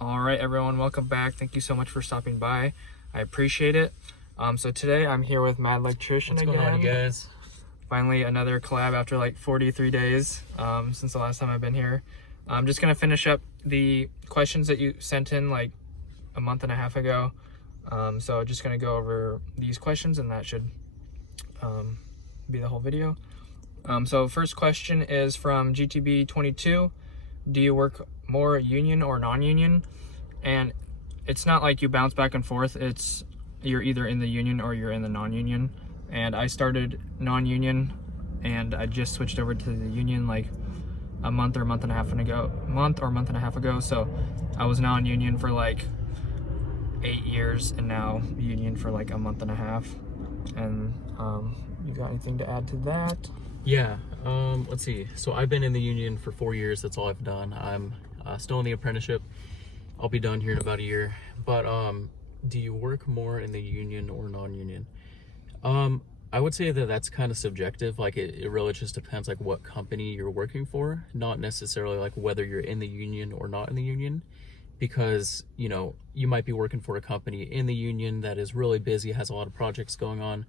All right, everyone, welcome back. Thank you so much for stopping by. I appreciate it. So today I'm here with Mad Electrician What's again. going on, you guys? Finally, another collab after like 43 days since the last time I've been here. I'm just gonna finish up the questions that you sent in like a month and a half ago. So just gonna go over these questions, and that should be the whole video. So first question is from GTB22. Do you work more union or non-union? And it's not like you bounce back and forth. It's you're either in the union or you're in the non-union. And I started non-union and I just switched over to the union like a month or month and a half ago. So I was non-union for like 8 years and now union for like a month and a half. And you got anything to add to that? Yeah, let's see. So I've been in the union for 4 years. That's all I've done. I'm still in the apprenticeship. I'll be done here in about a year. But do you work more in the union or non-union? I would say that that's kind of subjective. Like it really just depends like what company you're working for, not necessarily like whether you're in the union or not in the union. Because, you know, you might be working for a company in the union that is really busy, has a lot of projects going on,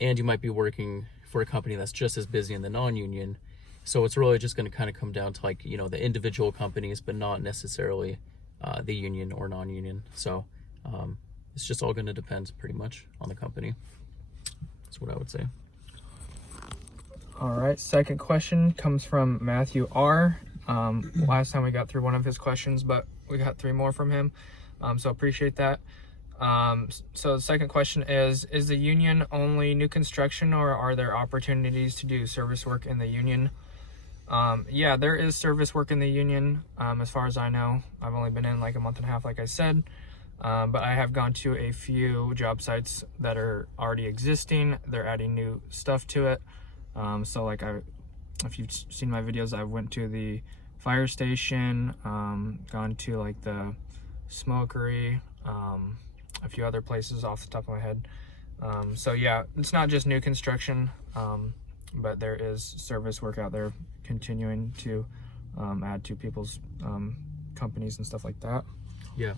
and you might be working for a company that's just as busy in the non-union. So it's really just going to kind of come down to like, you know, the individual companies, but not necessarily the union or non-union. So it's just all going to depend pretty much on the company. That's what I would say. All right, second question comes from Matthew R. Last time we got through one of his questions, but we got 3 more from him. So appreciate that. So the second question is the union only new construction, or are there opportunities to do service work in the union? Yeah, there is service work in the union. As far as I know, I've only been in like a month and a half, like I said. But I have gone to a few job sites that are already existing. They're adding new stuff to it. So like if you've seen my videos, I went to the fire station, gone to like the smokery, a few other places off the top of my head. So yeah, it's not just new construction, but there is service work out there continuing to add to people's companies and stuff like that. Yeah.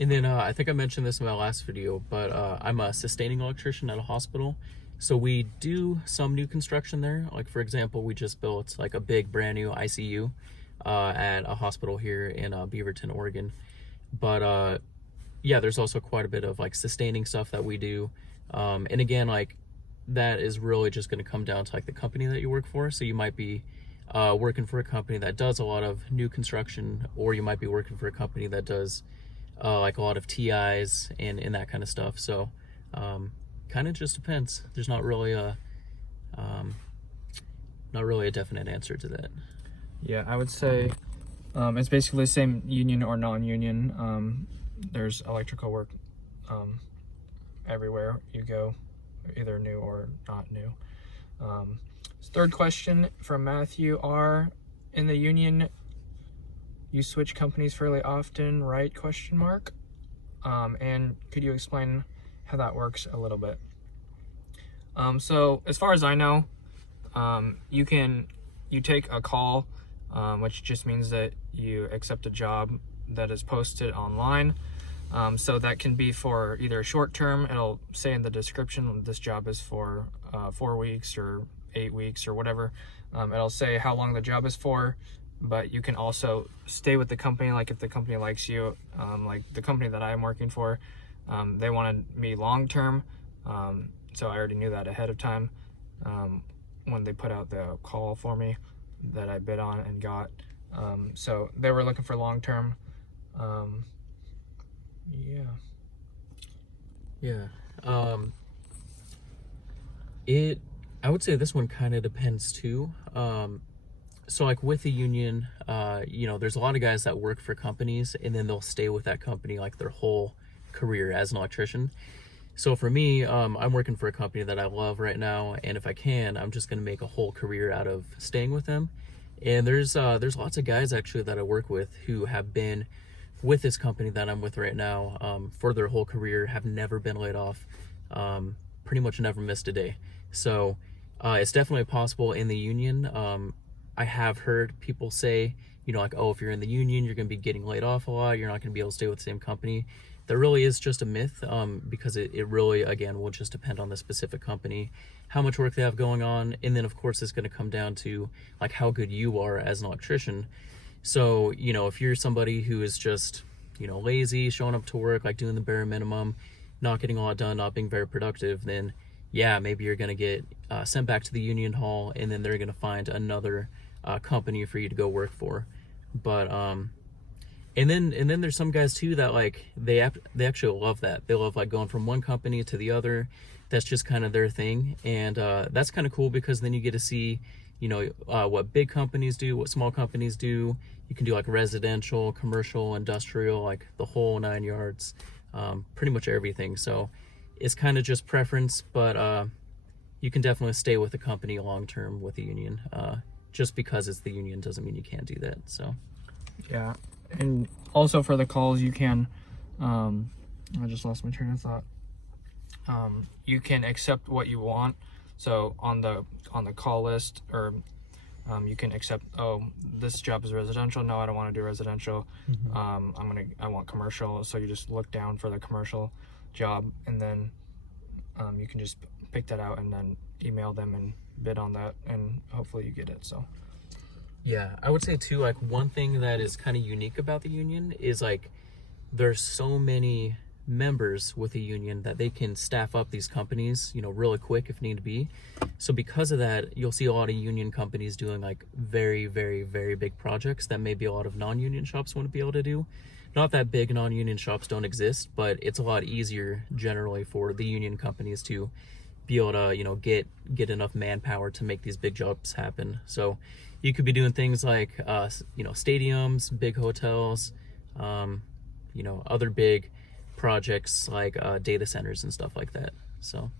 And then I think I mentioned this in my last video, but I'm a sustaining electrician at a hospital. So we do some new construction there. Like for example, we just built like a big brand new ICU at a hospital here in Beaverton, Oregon. But yeah, there's also quite a bit of like sustaining stuff that we do. And again, like that is really just going to come down to like the company that you work for. So you might be working for a company that does a lot of new construction, or you might be working for a company that does like a lot of TIs and that kind of stuff. So kind of just depends. There's not really a definite answer to that. Yeah, I would say it's basically the same union or non-union. There's electrical work everywhere you go, either new or not new. Third question from Matthew R. In the union, you switch companies fairly often, right? Question mark. And could you explain how that works a little bit? So as far as I know, you take a call, which just means that you accept a job that is posted online. So that can be for either short term. It'll say in the description, this job is for 4 weeks or 8 weeks or whatever. It'll say how long the job is for, but you can also stay with the company. Like if the company likes you, like the company that I'm working for, they wanted me long term. So I already knew that ahead of time when they put out the call for me that I bid on and got. So they were looking for long term. Yeah. I would say this one kind of depends too. So like with the union, you know, there's a lot of guys that work for companies and then they'll stay with that company like their whole career as an electrician. So for me, I'm working for a company that I love right now, and if I can, I'm just gonna make a whole career out of staying with them. And there's lots of guys actually that I work with who have been with this company that I'm with right now for their whole career, have never been laid off, pretty much never missed a day. So it's definitely possible in the union. I have heard people say, like, oh, if you're in the union, you're going to be getting laid off a lot, you're not going to be able to stay with the same company. That really is just a myth, because it really, again, will just depend on the specific company, how much work they have going on, and then of course it's going to come down to like how good you are as an electrician. So, if you're somebody who is just, lazy, showing up to work, like doing the bare minimum, not getting a lot done, not being very productive, then yeah, maybe you're going to get sent back to the union hall, and then they're going to find another company for you to go work for. But and then there's some guys too that like they actually love that. They love like going from one company to the other. That's just kind of their thing, and that's kind of cool because then you get to see what big companies do, what small companies do. You can do like residential, commercial, industrial, like the whole 9 yards, pretty much everything. So it's kind of just preference, but you can definitely stay with the company long term with the union. Just because it's the union doesn't mean you can't do that. So Yeah, and also for the calls, you can. I just lost my train of thought. You can accept what you want. So on the call list, or you can accept, oh, this job is residential. No, I don't want to do residential. I want commercial. So you just look down for the commercial job, and then you can just pick that out and then email them and bid on that, and hopefully you get it. So yeah, I would say too, like one thing that is kind of unique about the union is like there's so many members with a union that they can staff up these companies, really quick if need be. So because of that, you'll see a lot of union companies doing like very, very, very big projects that maybe a lot of non-union shops wouldn't be able to do. Not that big non-union shops don't exist, but it's a lot easier generally for the union companies to be able to, get enough manpower to make these big jobs happen. So you could be doing things like, stadiums, big hotels, other big projects like data centers and stuff like that. So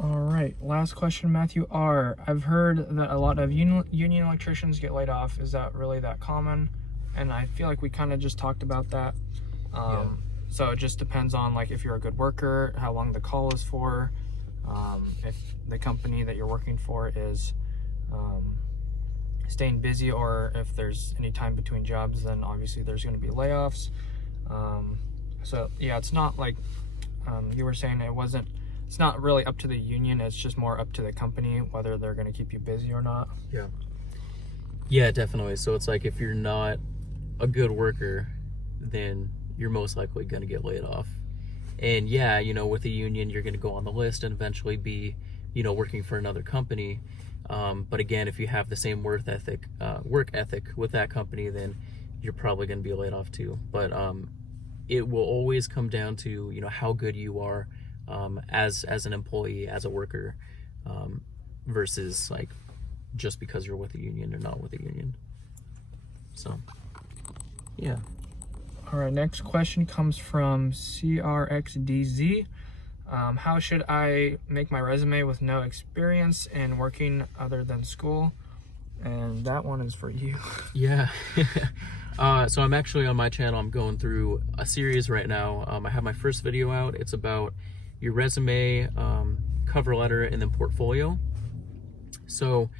all right, last question, Matthew R. I've heard that a lot of union electricians get laid off. Is that really that common? And I feel like we kind of just talked about that. Yeah. So it just depends on like if you're a good worker, how long the call is for, if the company that you're working for is staying busy, or if there's any time between jobs, then obviously there's going to be layoffs. So yeah, it's not like you were saying, it's not really up to the union. It's just more up to the company whether they're going to keep you busy or not. Yeah, definitely. So it's like if you're not a good worker, then you're most likely going to get laid off. And yeah, with the union, you're going to go on the list and eventually be, working for another company. But again, if you have the same work ethic with that company, then you're probably going to be laid off too. But it will always come down to, how good you are as an employee, as a worker, versus like just because you're with a union or not with a union. So yeah. All right, next question comes from CRXDZ. How should I make my resume with no experience in working other than school? And that one is for you. Yeah. So I'm actually on my channel, I'm going through a series right now. I have my first video out. It's about your resume, cover letter, and then portfolio. So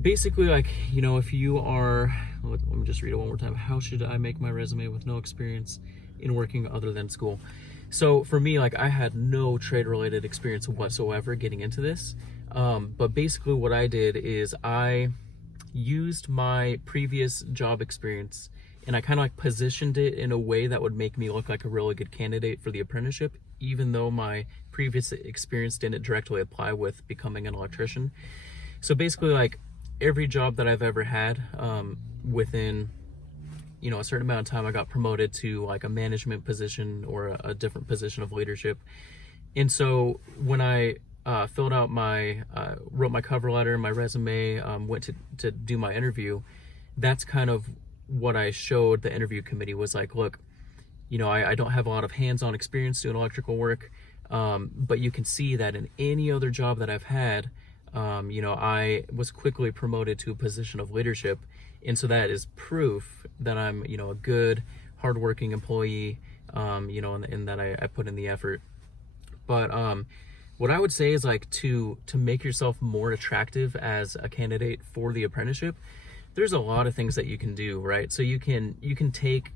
basically, like, if you are, let me just read it one more time. How should I make my resume with no experience in working other than school? So for me, like, I had no trade related experience whatsoever getting into this. But basically what I did is I used my previous job experience and I kind of like positioned it in a way that would make me look like a really good candidate for the apprenticeship, even though my previous experience didn't directly apply with becoming an electrician. So basically, like, every job that I've ever had, within, a certain amount of time, I got promoted to like a management position or a different position of leadership. And so when I filled out wrote my cover letter, my resume, went to do my interview, that's kind of what I showed the interview committee, was like, look, I don't have a lot of hands-on experience doing electrical work, but you can see that in any other job that I've had, I was quickly promoted to a position of leadership. And so that is proof that I'm, a good, hardworking employee, and that I put in the effort. But what I would say is, like, to make yourself more attractive as a candidate for the apprenticeship, there's a lot of things that you can do, right? So you can take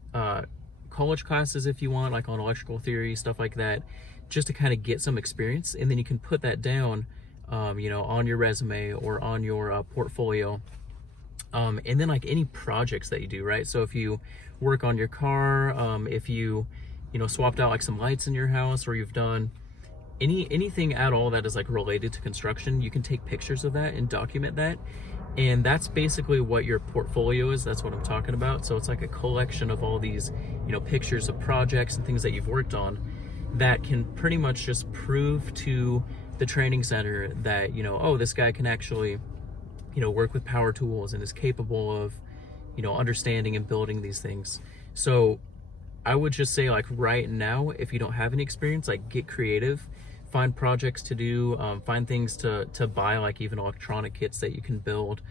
college classes if you want, like on electrical theory, stuff like that, just to kind of get some experience, and then you can put that down, on your resume or on your portfolio. And then like any projects that you do, right? So if you work on your car, if you swapped out like some lights in your house, or you've done anything at all that is like related to construction, you can take pictures of that and document that. And that's basically what your portfolio is. That's what I'm talking about. So it's like a collection of all these, pictures of projects and things that you've worked on that can pretty much just prove to the training center that, oh, this guy can actually, work with power tools and is capable of, understanding and building these things. So I would just say, like, right now, if you don't have any experience, like, get creative, find projects to do, find things to buy, like even electronic kits that you can build,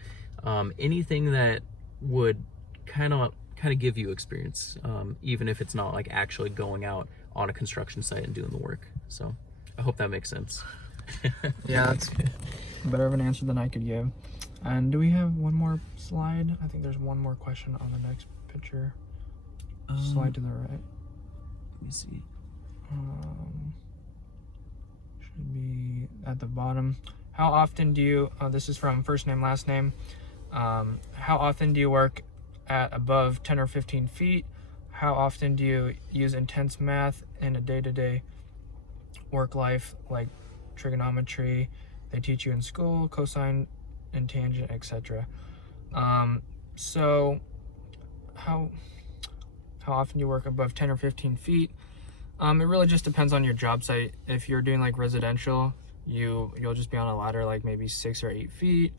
anything that would kind of give you experience, even if it's not like actually going out on a construction site and doing the work. So I hope that makes sense. Yeah, that's better of an answer than I could give. And do we have one more slide? I think there's one more question on the next picture. Slide to the right. Let me see. Should be at the bottom. How often do you, this is from first name, last name. How often do you work at above 10 or 15 feet? How often do you use intense math in a day-to-day work life, like trigonometry they teach you in school, cosine and tangent, etc.? So how often do you work above 10 or 15 feet? It really just depends on your job site. If you're doing like residential, you'll just be on a ladder like maybe 6 or 8 feet.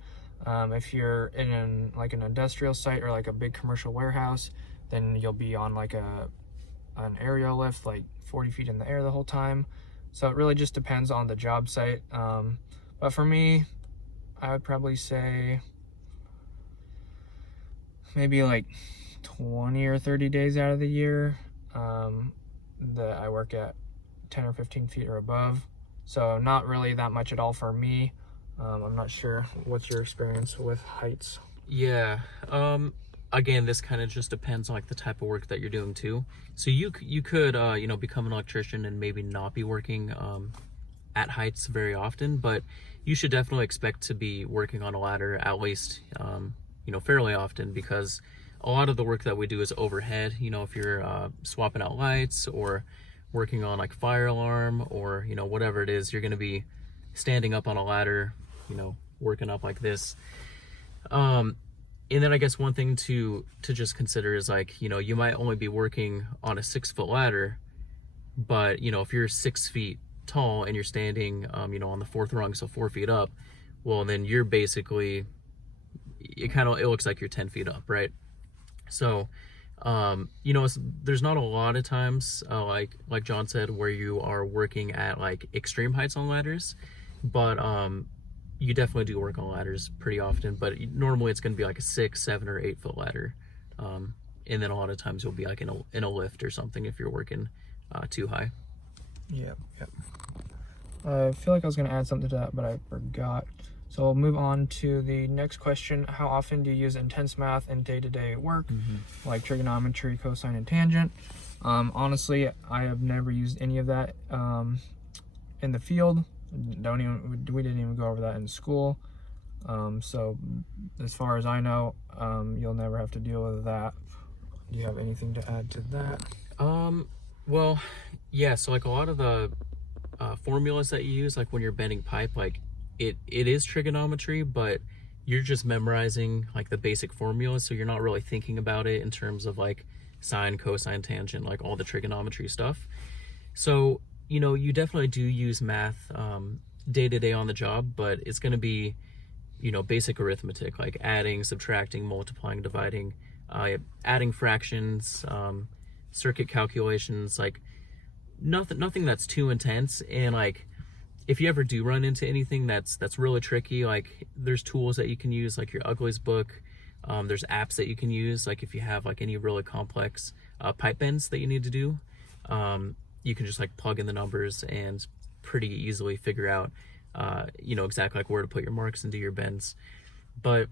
If you're in an industrial site or like a big commercial warehouse, then you'll be on like an aerial lift, like 40 feet in the air the whole time. So it really just depends on the job site. But for me, I would probably say maybe like 20 or 30 days out of the year that I work at 10 or 15 feet or above. So not really that much at all for me. I'm not sure what's your experience with heights. Yeah. Again, this kind of just depends on like the type of work that you're doing too. So you could become an electrician and maybe not be working at heights very often, but you should definitely expect to be working on a ladder at least fairly often, because a lot of the work that we do is overhead. If you're swapping out lights or working on like fire alarm or whatever it is, you're going to be standing up on a ladder, working up like this. And then I guess one thing to just consider is like, you might only be working on a 6-foot ladder, but if you're 6 feet tall and you're standing on the 4th rung, so 4 feet up, well then you're basically, it looks like you're 10 feet up, right? So there's not a lot of times like John said where you are working at like extreme heights on ladders, but you definitely do work on ladders pretty often, but normally it's going to be like a 6, 7, or 8 foot ladder, and then a lot of times you'll be like in a lift or something if you're working too high. Yep. I feel like I was going to add something to that, but I forgot. So we'll move on to the next question. How often do you use intense math in day-to-day work, like trigonometry, cosine, and tangent? Honestly, I have never used any of that in the field. We didn't even go over that in school. So as far as I know, you'll never have to deal with that. Do you have anything to add to that? Well, yeah, so like a lot of the formulas that you use, like when you're bending pipe, like it is trigonometry, but you're just memorizing like the basic formulas, so you're not really thinking about it in terms of like sine, cosine, tangent, like all the trigonometry stuff. So you definitely do use math day to day on the job, but it's going to be basic arithmetic, like adding, subtracting, multiplying, dividing, adding fractions, circuit calculations, like nothing that's too intense. And like if you ever do run into anything that's really tricky, like there's tools that you can use, like your Uglies book. There's apps that you can use, like if you have like any really complex pipe bends that you need to do, you can just like plug in the numbers and pretty easily figure out exactly like where to put your marks and do your bends. But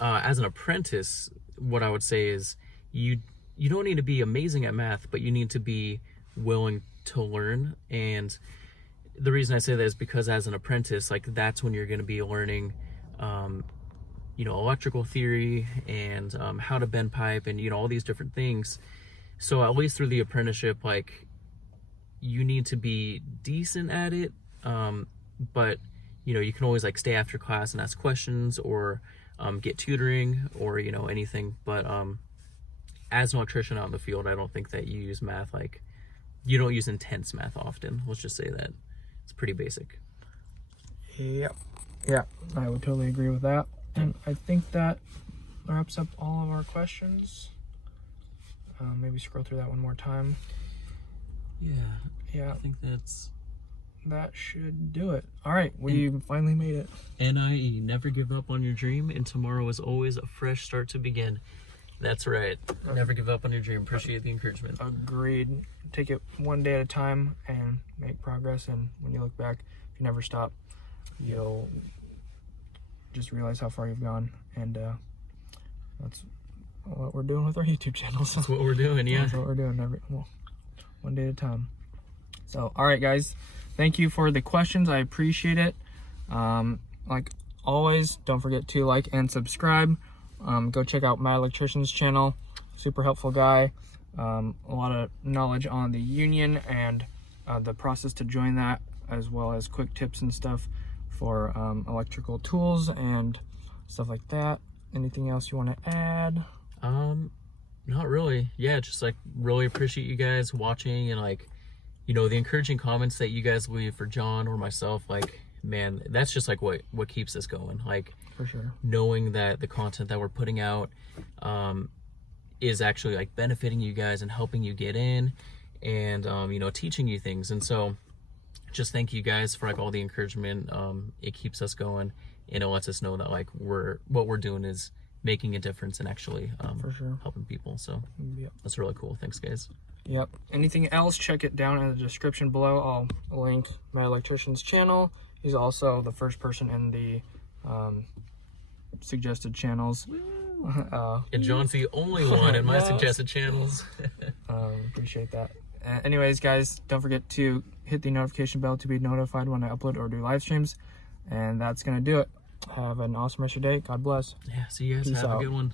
as an apprentice, what I would say is you don't need to be amazing at math, but you need to be willing to learn. And the reason I say that is because as an apprentice, like that's when you're going to be learning, electrical theory and how to bend pipe and, all these different things. So at least through the apprenticeship, like you need to be decent at it. But, you can always like stay after class and ask questions or get tutoring or, anything. But as an electrician out in the field, I don't think that you use math like, you don't use intense math often. Let's just say that. It's pretty basic. Yep. Yeah, I would totally agree with that. And I think that wraps up all of our questions. Maybe scroll through that one more time. Yeah. Yeah. I think that should do it. All right, we finally made it. NIE, never give up on your dream, and tomorrow is always a fresh start to begin. That's right. Never give up on your dream. Appreciate the encouragement. Agreed. Take it one day at a time and make progress. And when you look back, if you never stop, you'll just realize how far you've gone. And that's what we're doing with our YouTube channel. So that's what we're doing, yeah. That's what we're doing one day at a time. So, all right, guys. Thank you for the questions. I appreciate it. Like always, don't forget to like and subscribe. Go check out my electrician's channel. Super helpful guy. A lot of knowledge on the union and the process to join that, as well as quick tips and stuff for electrical tools and stuff like that. Anything else you want to add? Not really. Yeah, just like really appreciate you guys watching and like, the encouraging comments that you guys leave for John or myself. Like, man, that's just like what keeps us going. Like, for sure, knowing that the content that we're putting out is actually like benefiting you guys and helping you get in and teaching you things. And so just thank you guys for like all the encouragement. It keeps us going and it lets us know that like what we're doing is making a difference and actually for sure helping people. So yep, that's really cool. Thanks, guys. Yep. Anything else, check it down in the description below. I'll link my electrician's channel. He's also the first person in the suggested channels. And John's the only one in my suggested channels. Appreciate that. Anyways, guys, don't forget to hit the notification bell to be notified when I upload or do live streams. And that's going to do it. Have an awesome rest of your day. God bless. Yeah, see you guys. Peace Have out. a good one.